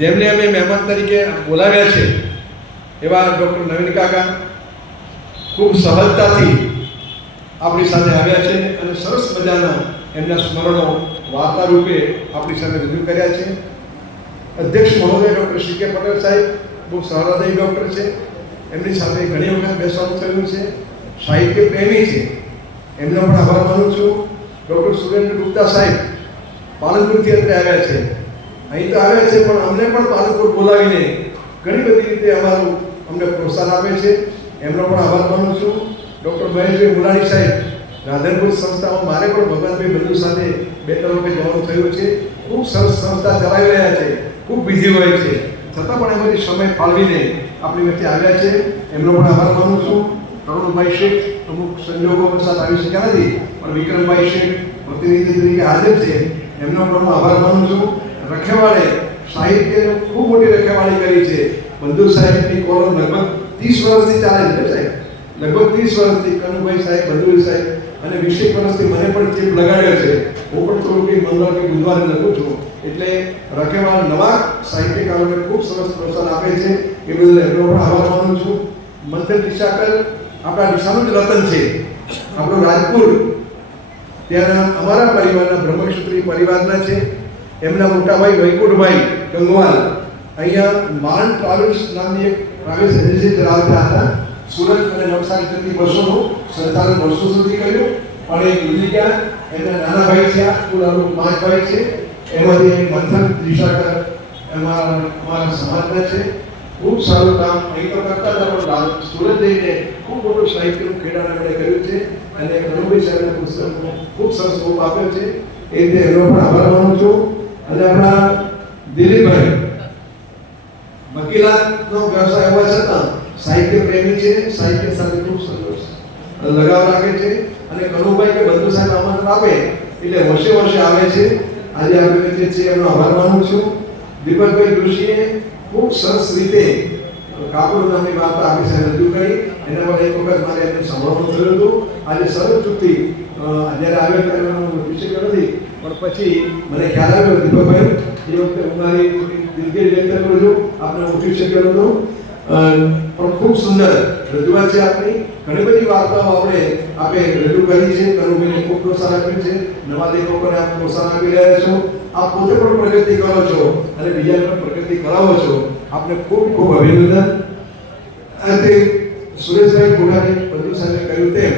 જેમને અમે મહેમાન તરીકે બોલાવ્યા છે, એવા ડૉક્ટર નવીન કાકા ખૂબ સહજતાથી આપણી સાથે આવ્યા છે અને સરસ મજાના એમના સ્મરણો વાર્તા રૂપે આપણી સામે રજૂ કર્યા છે. અધ્યક્ષ મહોદય ડૉક્ટર સી કે પટેલ સાહેબ બહુ સહૃદય ડૉક્ટર છે. એમની સાથે ઘણી વખત બેસવાનું થયું છે. સાહિત્ય પ્રેમી છે. એમનો પણ આભાર માનું છું. ડૉક્ટર સુરેન્દ્ર ગુપ્તા સાહેબ પાલનપુરથી અત્યારે આવ્યા છે. અહીં તો આવ્યા છે, પણ અમને પણ પાલનપુર બોલાવીને ઘણી બધી રીતે અમારું અમને પ્રોત્સાહન આપે છે. એમનો પણ આભાર માનું છું. ડૉક્ટર મહેશભાઈ મુરાણી સાહેબ રાધનપુર સંસ્થામાં મારે પણ ભગવાનભાઈ બંધુ સાથે બે ત્રણ વખત જવાનું થયું છે. ખૂબ સરસ સંસ્થા ચલાવી રહ્યા છે. ખૂબ બિઝી હોય છે. છતાં પણ એમાંથી સમય ફાળવીને આપણી વચ્ચે આવ્યા છે. એમનો પણ આભાર માનું છું. તરુણભાઈ શેખ અમુક સંજોગો વરસાદ આવી શક્યા નથી, પણ વિક્રમભાઈ શેખ પ્રતિનિધિ તરીકે હાજર છે. એમનો પણ હું આભાર માનું છું. રખેવાળે સાહિત્યનું ખૂબ મોટી રખેવાળી કરી છે. બંધુ સાહેબની કોલમ લગભગ ત્રીસ વર્ષથી ચાલે છે, સાહેબ. લગભગ ત્રીસ વર્ષથી કનુભાઈ સાહેબ બંધુભાઈ સાહેબ અને વીસેક વર્ષથી મને પણ ચેપ લગાડ્યો છે. હું પણ થોડું કંઈ મંગળ કે બુધવારે લખું છું. એટલે રખેવાળ નવા સાહિત્યકારોને ખૂબ સરસ પ્રોત્સાહન આપે છે. એ બદલ એમનો પણ આભાર માનું છું. મંથન દિશાકર આપણા દિશાનું જ રતન છે. આપણું રાજપુર ત્યાંના અમારા પરિવારના બ્રહ્મક્ષત્રિય પરિવારના છે. એમના મોટાભાઈ વૈકુંઠભાઈ ગંગવાલ. અહીંયા માન ટ્રાવેલ્સ નામની એક ટ્રાવેલ્સ એજન્સી ચલાવતા હતા. સુરત અને નવસારી જતી બસોનું સંચાલન વર્ષો સુધી કર્યું. પણ એ ગુજરી ગયા. એમના નાના ભાઈ છે કુલ અમુક પાંચ ભાઈ છે. એમાંથી એક મંથન દિશાકર અમારા અમારા સમાજના છે. ખૂબ સારું કામ અહીં તો કરતા હતા, પણ સુરત જઈને ખૂબ મોટું સાહિત્યનું ખેડાણ એમણે કર્યું છે. અને અનુભવી સાહેબના પુસ્તકનો ખૂબ સરસ સ્વરૂપ આપ્યો છે. એ રીતે એનો પણ આભાર માનું છું. અને આપણા દિલીપભાઈ, વકીલાતનો વ્યવસાય હોવા છતાં સાહિત્ય પ્રેમી છે, સાહિત્ય સાથે ખૂબ સંઘર્ષ લગાવ રાખે છે. અને કનુભાઈ કે બંધુ સાહેબ આમંત્રણ આપે, એટલે વર્ષે વર્ષે આવે છે. આજે આપણે જે છે, એમનો આભાર માનું છું. દીપકભાઈ જોશીએ ખૂબ સરસ રીતે કાપડ નામની વાર્તા આપી સાહેબ રજૂ કરી. એના માટે એક વખત મારે એમને સાંભળવાનું થયું હતું. આજે સરસ ચૂકથી જ્યારે આવ્યો ત્યારે શક્યો નથી પણ પછી મને ખ્યાલ આવ્યો દીપકભાઈ, એ વખતે હું મારી દિલગીરી વ્યક્ત કરું છું આપણે ઉઠી શક્યો નહોતો. પણ ખૂબ સુંદર રજૂઆત છે આપણી ઘણી બધી વાર્તાઓ આપણે આપણે રજૂ કરી છે તરુભાઈને ખૂબ પ્રોત્સાહન આપ્યું છે. નવા લેખકોને આપ પ્રોત્સાહન આપી રહ્યા છો. આપ પોતે પણ પ્રગતિ કરો છો અને બીજાને પણ પ્રગતિ કરાવો છો. આપને ખૂબ ખૂબ અભિનંદન. અને સુરેશભાઈ કોઠારી બધું સાહેબે કહ્યું તેમ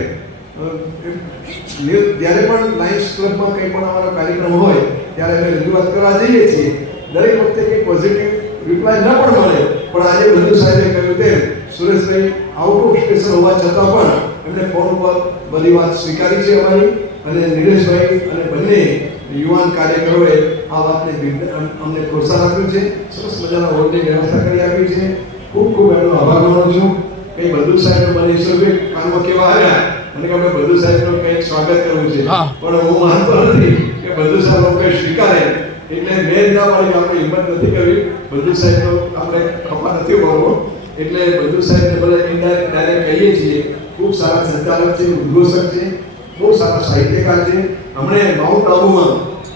જ્યારે પણ લાયન્સ ક્લબમાં કંઈ પણ અમારો કાર્યક્રમ હોય, ત્યારે અમે રજૂઆત કરવા જઈએ છીએ. દરેક વખતે કંઈ પોઝિટિવ રિપ્લાય ન પણ મળે, પણ આજે બંધુ સાહેબે કહ્યું તેમ, સુરેશભાઈ આઉટ ઓફ સ્ટેશન હોવા છતાં પણ એમણે ફોન પર બધી વાત સ્વીકારી છે અમારી, અને નિલેશભાઈ અને બંને યુવાન કાર્યકરોએ આ વાતને અમને પ્રોત્સાહન આપ્યું છે. સરસ મજાના હોલની વ્યવસ્થા કરી આપી છે. ખૂબ ખૂબ એનો આભાર માનું છું. કંઈ બંધુ સાહેબ મને ઈશ્વરભાઈ કાનમાં કેવા આવ્યા મને કે અમે બધું સાહેબનું કંઈક સ્વાગત કરવું છે. પણ હું માનતો નથી કે બધું સાહેબ કંઈ સ્વીકારે. એટલે મેં ના પાડી આપણે હિંમત નથી કરવી. બધું સાહેબનો આપણે ખપા નથી પડવો એટલે બધું સાહેબને બધા ઇન્ડાયરેક્ટ ડાયરેક્ટ કહીએ છીએ ખૂબ સારા સંચાલક છે ઉદ્ઘોષક છે બહુ સારા સાહિત્યકાર છે. હમણે માઉન્ટ આબુમાં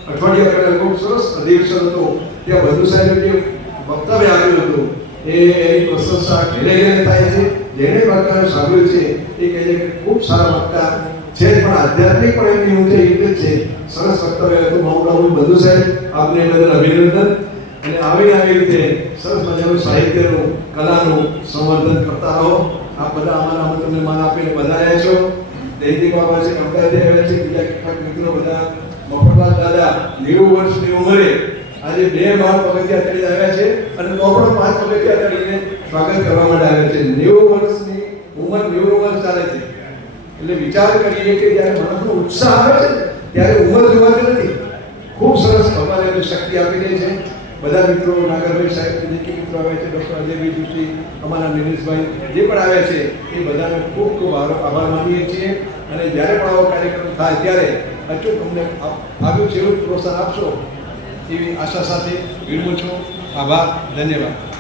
અઠવાડિયા પહેલાં ખૂબ સરસ અધિવેશન હતું. ત્યાં બંધુ સાહેબે જે વક્તવ્ય આપ્યું હતું એ એની પ્રશંસા ઘેરે ઘેરે થાય છે. જેણે વક્તવ્ય સાંભળ્યું છે, એ કહે છે કે ખૂબ સારા વક્તા છે, પણ આધ્યાત્મિક પણ એમની ઊંચે જ છે. સરસ વક્તવ્ય હતું માઉન્ટ આબુ બંધુ સાહેબ. આપને બદલ અભિનંદન. અને આવી આવી રીતે સરસ મજાનું સાહિત્યનું, કલાનું સંવર્ધન કરતા રહો. આ બધા અમારા તમને માન આપીને વધાર્યા છો. દૈનિક બાબા છે અમદાવાદ આવ્યા છે, બીજા કેટલાક મિત્રો બધા, મફતલાલ દાદા, નેવું વર્ષની ઉંમરે આજે બે માળ પગથિયા ચડી આવ્યા છે અને તો પણ પાંચ પગથિયા ચડીને સ્વાગત કરવા માટે આવ્યા છે. નેવું વર્ષની ઉંમર, નેવું વર્ષ ચાલે છે. એટલે વિચાર કરીએ કે જ્યારે માણસનો ઉત્સાહ આવે છે ત્યારે ઉંમર જોવાતી નથી. ખૂબ સરસ ભગવાને શક્તિ આપી દે છે. બધા મિત્રો, નાગરભાઈ સાહેબ જે મિત્રો આવ્યા છે, ડૉક્ટર અજયભાઈ જોશી અમારા નિલેશભાઈ જે પણ આવ્યા છે, એ બધાને ખૂબ ખૂબ આભાર માનીએ છીએ. અને જ્યારે પણ આવો કાર્યક્રમ થાય, ત્યારે અચૂક આપ- આવ્યું છે, એવું પ્રોત્સાહન આપશો. એવી આશા સાથે વિરમું છું. આભાર. ધન્યવાદ.